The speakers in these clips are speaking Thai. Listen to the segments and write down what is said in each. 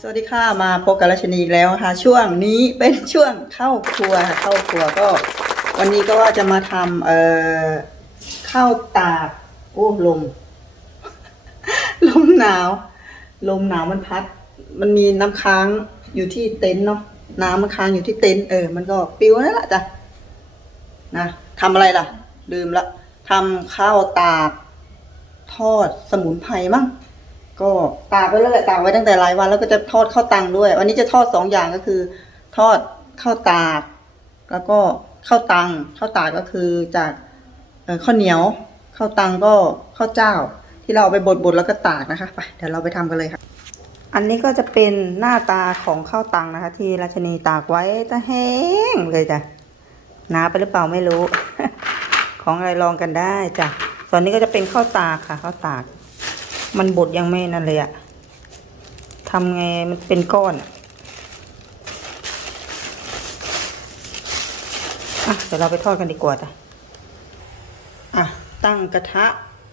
สวัสดีค่ะมาพบกับราชนีอีกแล้วนะคะช่วงนี้เป็นช่วงเข้าครัวค่ะเข้าครัวก็ วันนี้ก็ว่าจะมาทำเอ่อข้าวตากโอ้ลม ลมหนาว ลมหนาวมันพัด มันมีน้ำค้างอยู่ที่เต็นท์เนาะน้ำมันค้างอยู่ที่เต็นท์เออมันก็ปิวนั่นแหละจ้ะนะทำอะไรล่ะ ลืมละทำข้าวตาก ทอดสมุนไพรมั้ง ก็ตากไว้แล้วแหละตากไว้ตั้งแต่หลายวันแล้วก็จะทอดข้าวตังด้วย วันนี้จะทอดสองอย่างก็คือ ทอดข้าวตาก แล้วก็ข้าวตังข้าวตากก็คือจากข้าวเหนียวข้าวตังก็ข้าวเจ้า ที่เราเอาไปบดๆแล้วก็ตากนะคะไปเดี๋ยวเราไปทำกันเลยค่ะอันนี้ก็จะเป็นหน้าตาของข้าวตังนะคะ ที่ราชนีตากไว้จะแห้งเลยจ้ะหนาไปหรือเปล่าไม่รู้ ของอะไรลองกันได้จ้ะส่วนนี้ก็จะเป็นข้าวตากค่ะข้าวตาก มันบดยังไม่นั่นเลยอะทำไงมันเป็นก้อนอะอะเดี๋ยวเราไปทอดกันดีกว่าจ้ะอะตั้งกระทะ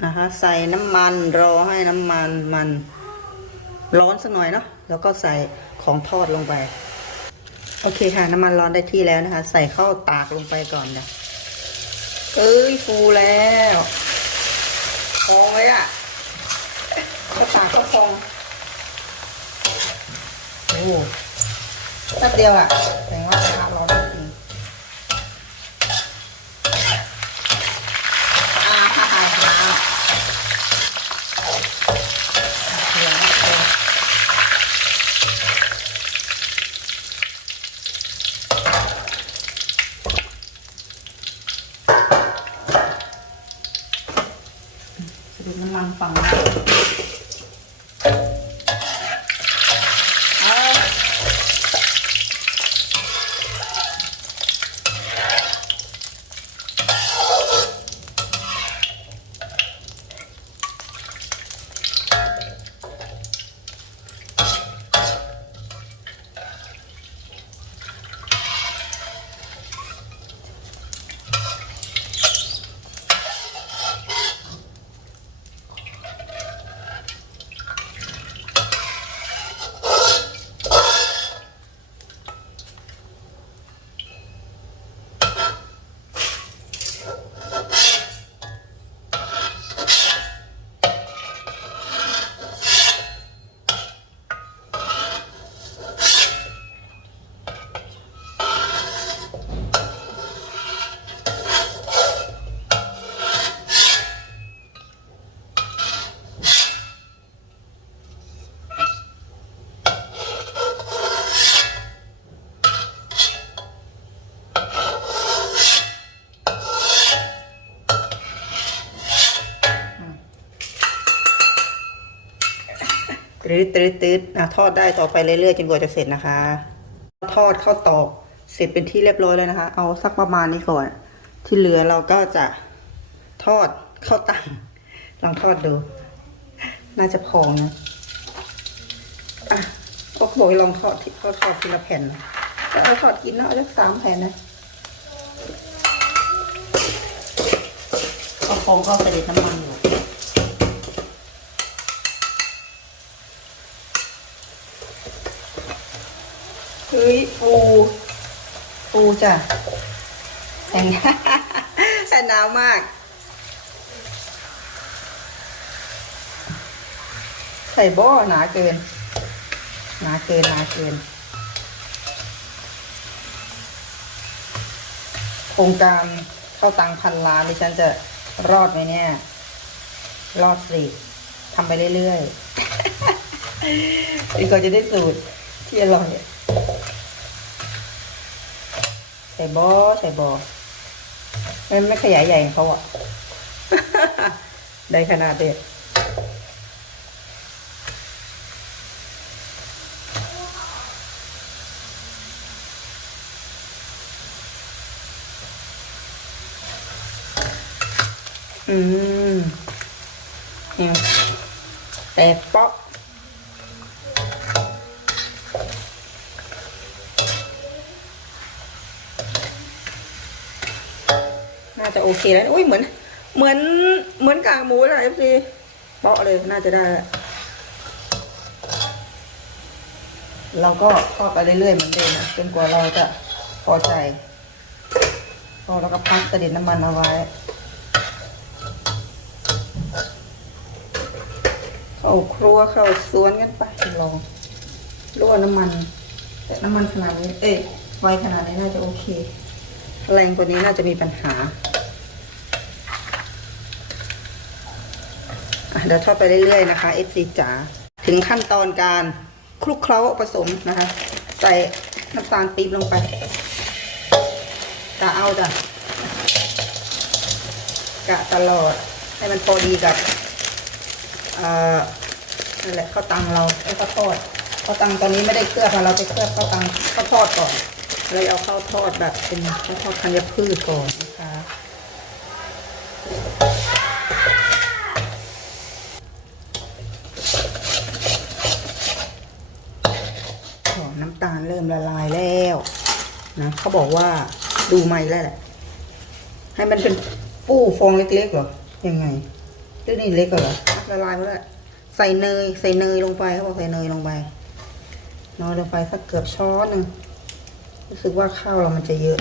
นะคะ ใส่น้ำมันรอให้น้ำมันมันร้อนสักหน่อยเนาะแล้วก็ใส่ของทอดลงไป โอเคค่ะ น้ำมันร้อนได้ที่แล้วนะคะ ใส่ข้าวตากลงไปก่อนนะเอ้ยฟูแล้วฟองไว้อะ ข้าวตากข้าวฟองโอ้แป๊บเดียวอะแต่ว่ากระทะร้อนจริงอ่าฮ่าฮ่าฮ่าเดี๋ยวนะเดี๋ยวสะดุดน้ำมันฝั่งนี้ เอา ตรึดตรึดตรึดอะทอดได้ต่อไปเรื่อยๆจนกว่าจะเสร็จนะคะ ทอดข้าวตอกเสร็จเป็นที่เรียบร้อยแล้วนะคะ เอาสักประมาณนี้ก่อน ที่เหลือเราก็จะทอดข้าวตังลองทอดดู น่าจะพองนะอะเขาบอกให้ลองทอดที่เขาทอดทีละแผ่นนะเอาทอดกินเนาะเอาสักสามแผ่นนะเอาฟองเข้าไปในน้ำมันอยู่ เฮ้ยปูปูจ้ะแต่งแต่หนาวมาก ใส่บ่อหนาเกิน หนาเกินหนาเกิน โครงการเข้าตังค์พันล้านดิฉันจะรอดไหมเนี่ย รอดสิทำไปเรื่อยๆดีกว่าจะได้สูตรที่อร่อย ใส่บอใส่บอไม่ไม่ขยายใหญ่ของเขาอะได้ขนาดเด็ดอืมเนี่ยแตกป๊อก จะโอเคแล้วอุ้ยเหมือน เหมือนเหมือนกากหมูเลยเอฟซีเปาะเลยน่าจะได้ เราก็ทอดไปเรื่อยๆเหมือนเดิมจนกว่าเราจะพอใจพอเราก็พักเด็จน้ำมันเอาไว้เข้าครัวเข้าสวนกันไปลองรั่วน้ำมัน แต่น้ำมันขนาดนี้ เอ้ยไฟขนาดนี้น่าจะโอเค แรงกว่านี้น่าจะมีปัญหาอะ เดี๋ยวทอดไปเรื่อยๆนะคะ FC จ๋าถึงขั้นตอนการคลุกเคล้าผสมนะคะ ใส่น้ำตาลปี๊บลงไปกะเอาจ้ะกะตลอดให้มันพอดีกับเอ่อนั่นแหละข้าวตังเราไอ้ข้าวทอดข้าวตังตอนนี้ไม่ได้เคลือบค่ะเราไปเคลือบข้าวตังข้าวทอดก่อนเราเอาข้าวทอดแบบเป็นข้าวทอดธัญพืชก่อน น้ำตาลเริ่มละลายแล้วนะเขาบอกว่าดูไม่แล้วแหละ ให้มันเป็นฟูฟองเล็กๆเหรอยังไงหรือนี่เล็กเหรอละลายหมดแล้วใส่เนย ใส่เนยลงไปเขาบอกใส่เนยลงไปน้อยลงไปสักเกือบช้อนหนึ่งรู้สึกว่าข้าวเรามันจะเยอะ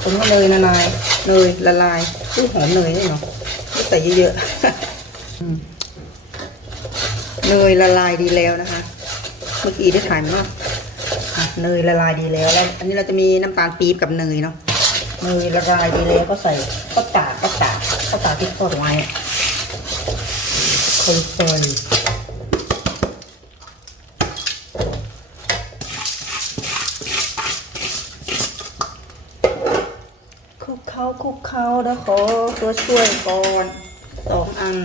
คนก็เนยละลายเนยละลายชื่อหอมเนยนี่เนาะไม่ ใส่เยอะๆเนยละลายดีแล้วนะคะ เมื่อกี้ได้ถ่ายมาเนาะอะเนยละลายดีแล้วแล้ว อันนี้เราจะมีน้ำตาลปี๊บกับเนยเนาะเนยละลายดีแล้วก็ใส่ข้าวตากข้าวตากข้าวตากที่ทอดไว้อะคนๆคุกเขาคุกเขาแล้วขอ ตัวช่วยก่อนสองอัน น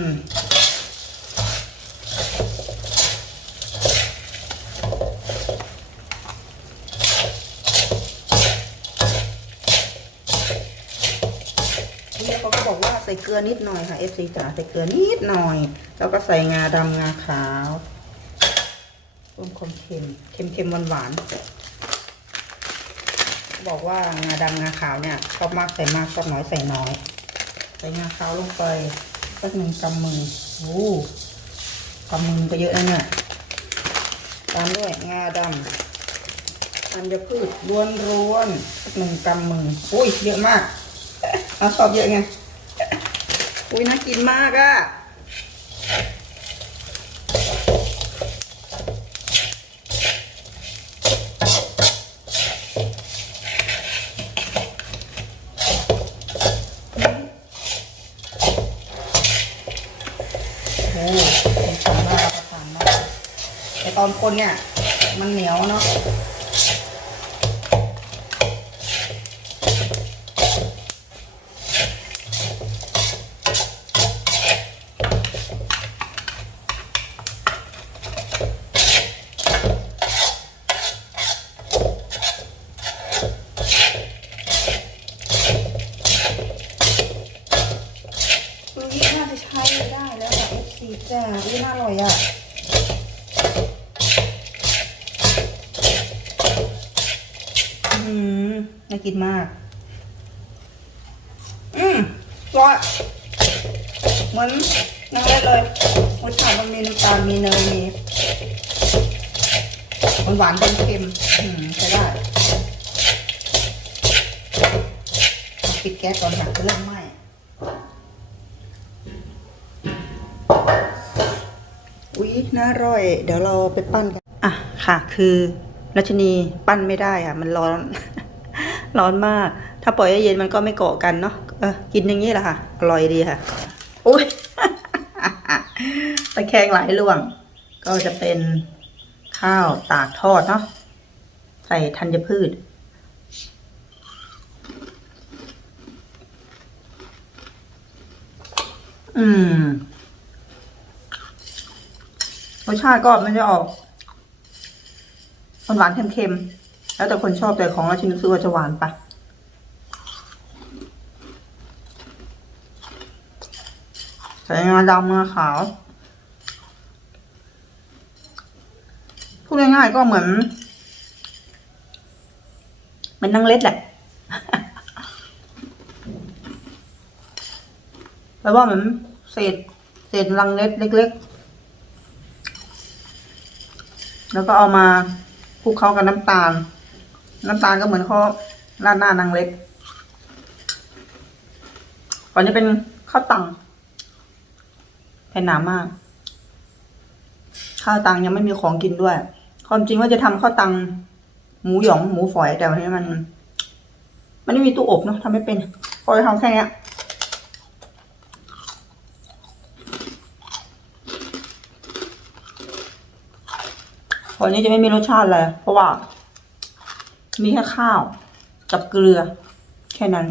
ี่เขาก็บอกว่าใส่เกลือนิดหน่อยค่ะ FC จ๋าใส่เกลือนิดหน่อย แล้วก็ใส่งาดำงาขาวรวมความเค็ม เค็มเค็มหวานหวานบอกว่างาดำงาขาวเนี่ยชอบมากใส่มากชอบน้อยใส่น้อย ใส่งาขาวลงไปสักหนึ่งกำมือโอ้กำมือก็เยอะนะเนี่ยตามด้วยงาดำธัญพืชล้วนล้วนสักหนึ่งกำมืออุ้ยเยอะมากเราชอบเยอะไงอุ้ยน่ากินมากอะ่ะ โอ้โหเป็นสำมากประทานมาก แต่ตอนคนเนี่ย มันเหนียวเนาะตัวนี้น่าจะใช้ได้แล้วค่ะ F4 จ้า กินมาก อืมร่อยเหมือนนางเล็ดเลยรสชาติมันมีน้ำตาลมีเนยมีหวานหวานเค็ม อืมใช้ได้ ปิดแก๊สก่อนค่ะจะเริ่มไหม้อุ๊ยน่าร่อย เดี๋ยวเราไปปั้นกัน อะค่ะ คือรัชนีปั้นไม่ได้อะ มันร้อน ร้อนมาก ถ้าปล่อยให้เย็นมันก็ไม่เกาะกันเนาะเออกินอย่างนี้แหละค่ะ อร่อยดีค่ะ อุ๊ยตะแคงหลายล่วง ก็จะเป็นข้าวตากทอดเนาะ ใส่ธัญพืช อืมรสชาติก็มันจะออกหวานๆเค็มๆ แล้วแต่คนชอบแต่ของราชินีรู้สึกว่าจะหวานปะใส่งาดำงาขาวพูดง่ายๆก็เหมือนเหมันนั่งเล็ดแหละแปลว่าเหมือนเศษเศษรังเล็กเล็ก ๆ แล้วก็เอามาคลุกเข้ากับน้ำตาล น้ำตาลก็เหมือนข้าวราดหน้านางเล็ก ก่อนนี้เป็นข้าวตังแผ่นหนามาก ข้าวตังยังไม่มีของกินด้วย ความจริงว่าจะทำข้าวตังหมูหยองหมูฝอยแต่วันนี้มัน มันไม่มีตู้อบเนาะทำไม่เป็นพอจะทำแค่นี้ยวันนี้จะไม่มีรสชาติเลยเพราะว่า มีแค่ข้าว กับเกลือ แค่นั้น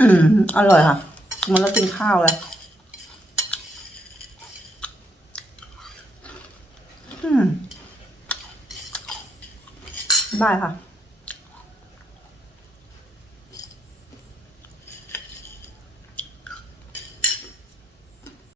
อืม อร่อยค่ะ มันแล้วกินข้าวเลยอืม ได้ค่ะ